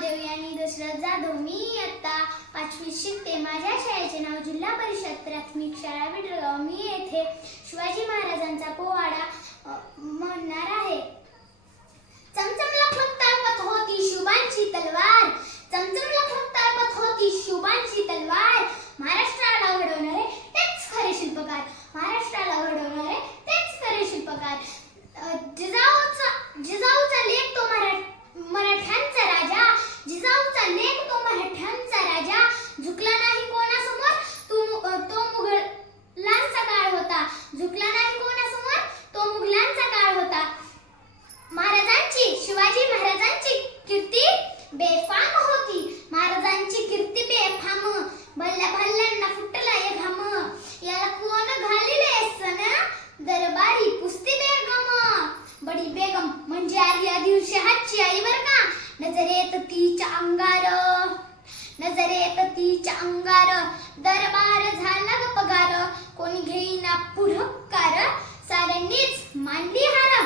महादेव यांनी दशरथ जाधव मी इयत्ता पाचवी शिकते माझ्या शाळेचे नाव जिल्हा परिषद प्राथमिक शाळा विडगाव. मी येथे शिवाजी महाराजांचा पोवाडा मुलींच्या अंगार दरबार झाला ग पगार? कोणी घेईना पुढकार साऱ्यांनीच मांडली हार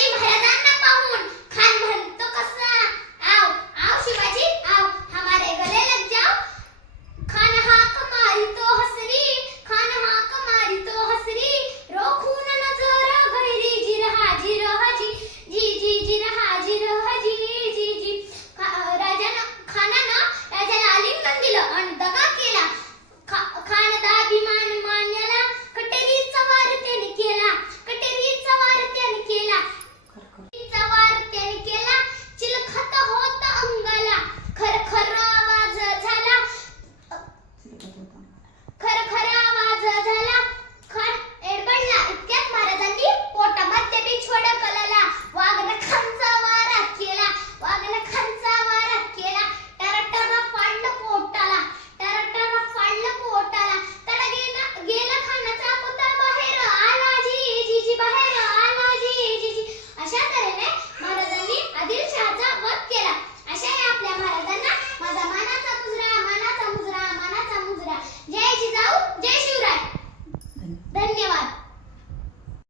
शिवाजी महाराज